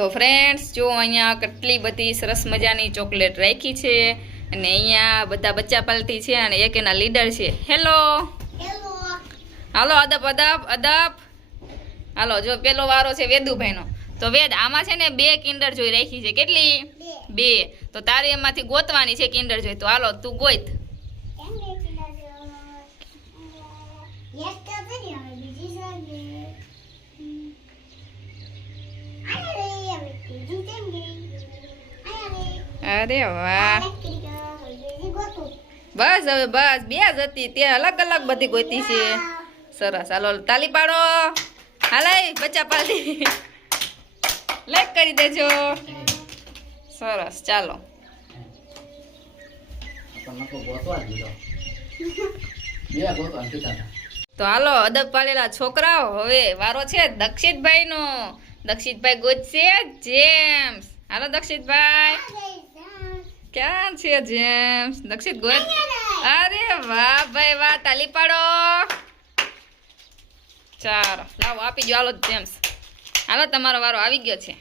તો ફ્રેન્ડ્સ જો અહીંયા કેટલી બધી સરસ મજાની ચોકલેટ રાખી છે અને અહીંયા બધા બચ્ચા પાલટી છે અને એક એના લીડર છે. હેલો હાલો અદબ અદબ અદબ. હાલો જો પેલો વારો છે વેદુભાઈનો. તો વેદ આમાં છે ને 2 કિન્ડર જોઈ રાખી છે. કેટલી? 2. તો તારે એમાંથી ગોતવાની છે કિન્ડર જોઈ. તો હાલો તું ગોત. અરે વાહ, બસ હવે બસ 2 જ હતી તે અલગ અલગ બધી ગોતી છે. સરસ હાલો તાલી પાડો. હાલાય બચ્ચા પાલટી લાઈક કરી દેજો. સરસ ચાલો. તો હાલો અદબ પાડેલા છોકરાઓ હવે વારો છે દક્ષિતભાઈ નો. દક્ષિતભાઈ ગોતશે જેમ્સ. હાલો દક્ષિતભાઈ ક્યાં છે જેમ્સ? દક્ષિત ગોત. અરે વાહ ભાઈ વાહ, તાલી પાડો. ચાલો લાવો આપી દો. હાલો જેમ્સ હાલો તમારો વારો આવી ગયો છે.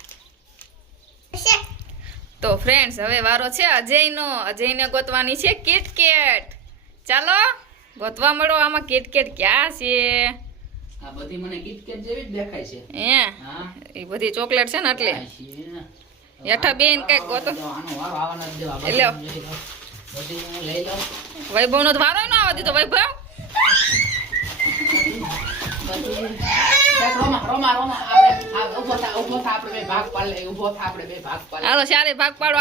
તો ફ્રેન્ડ્સ હવે વારો છે અજયનો. અજયને ગોતવાની છે કિટકેટ. ચાલો ગોતવા મળો. આમાં કિટકેટ ક્યાં છે? આ બધી મને કિટકેટ જેવી જ દેખાય છે. હા એ બધી ચોકલેટ છે ને એટલે હેઠા બેન કઈક ગોતો. એટલે વૈભવ નો વારો ના આવતી. તો વૈભવ હાલો સારે ભાગ પાડો.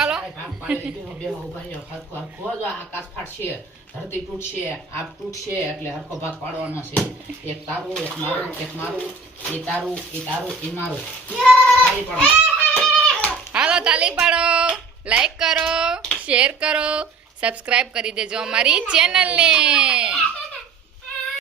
હાલો આકાશ ફાટશે, ધરતી તૂટશે, આપ તૂટશે એટલે હરખો ભાગ પાડવાનો છે. એક તારું, એક મારું, એક મારું, એ તારું, એ તારું, એ મારું. હાલો તાલી પાડો. લાઈક કરો, શેર કરો, સબસ્ક્રાઇબ કરી દેજો અમારી ચેનલને.